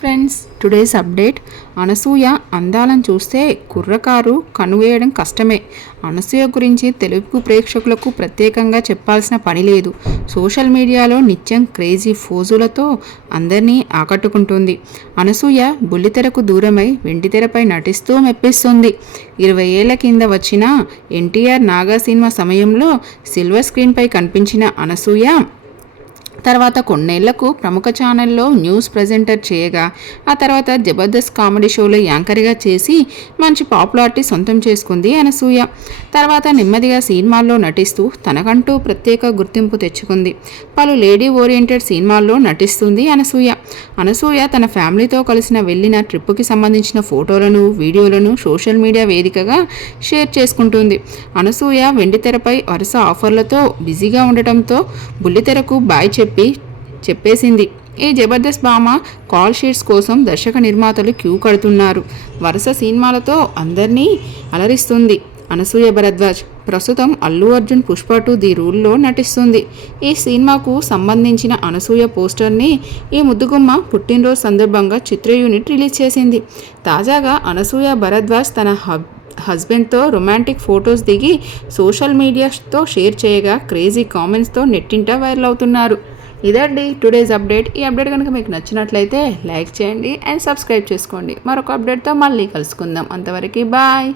Friends, today's update. Anasuya అందాలను చూస్తే కుర్రకారు కనువేయడం కష్టమే. అనసూయ గురించి తెలుగు ప్రేక్షకులకు ప్రత్యేకంగా చెప్పాల్సిన పని లేదు. సోషల్ మీడియాలో నిత్యం క్రేజీ ఫోజులతో అందరినీ ఆకట్టుకుంటుంది. అనసూయ బుల్లితెరకు దూరమై వెండితెరపై నటిస్తూ మెప్పిస్తుంది. 20 ఏళ్ల కింద వచ్చిన ఎన్టీఆర్ నాగా సినిమా సమయంలో సిల్వర్ స్క్రీన్పై కనిపించిన అనసూయ తర్వాత కొన్నేళ్లకు ప్రముఖ ఛానల్లో న్యూస్ ప్రెజెంటర్ చేయగా, ఆ తర్వాత జబర్దస్త్ కామెడీ షోలో యాంకర్గా చేసి మంచి పాపులారిటీ సొంతం చేసుకుంది అనసూయ. తర్వాత నెమ్మదిగా సినిమాల్లో నటిస్తూ తనకంటూ ప్రత్యేక గుర్తింపు తెచ్చుకుంది. పలు లేడీ ఓరియంటెడ్ సినిమాల్లో నటిస్తుంది అనసూయ. అనసూయ తన ఫ్యామిలీతో కలిసిన వెళ్ళిన ట్రిప్పుకి సంబంధించిన ఫోటోలను, వీడియోలను సోషల్ మీడియా వేదికగా షేర్ చేసుకుంటుంది. అనసూయ వెండితెరపై వరుస ఆఫర్లతో బిజీగా ఉండటంతో బుల్లితెరకు బాయ్ చెప్పేసింది. ఈ జబర్దస్త్ భామ కాల్ షీట్స్ కోసం దర్శక నిర్మాతలు క్యూ కడుతున్నారు. వరుస సినిమాలతో అందరినీ అలరిస్తుంది అనసూయ భరద్వాజ్. ప్రస్తుతం అల్లు అర్జున్ పుష్ప 2 ది రూల్లో నటిస్తుంది. ఈ సినిమాకు సంబంధించిన అనసూయ పోస్టర్ని ఈ ముద్దుగుమ్మ పుట్టినరోజు సందర్భంగా చిత్ర యూనిట్ రిలీజ్ చేసింది. తాజాగా అనసూయ భరద్వాజ్ తన హస్బెండ్తో రొమాంటిక్ ఫొటోస్ దిగి సోషల్ మీడియాతో షేర్ చేయగా క్రేజీ కామెంట్స్తో నెట్టింట వైరల్ అవుతున్నారు. ఇదండి టుడేస్ అప్డేట్. ఈ అప్డేట్ కనుక మీకు నచ్చినట్లయితే లైక్ చేయండి అండ్ సబ్స్క్రైబ్ చేసుకోండి. మరొక అప్డేట్తో మళ్ళీ కలుసుకుందాం. అంతవరకు బాయ్.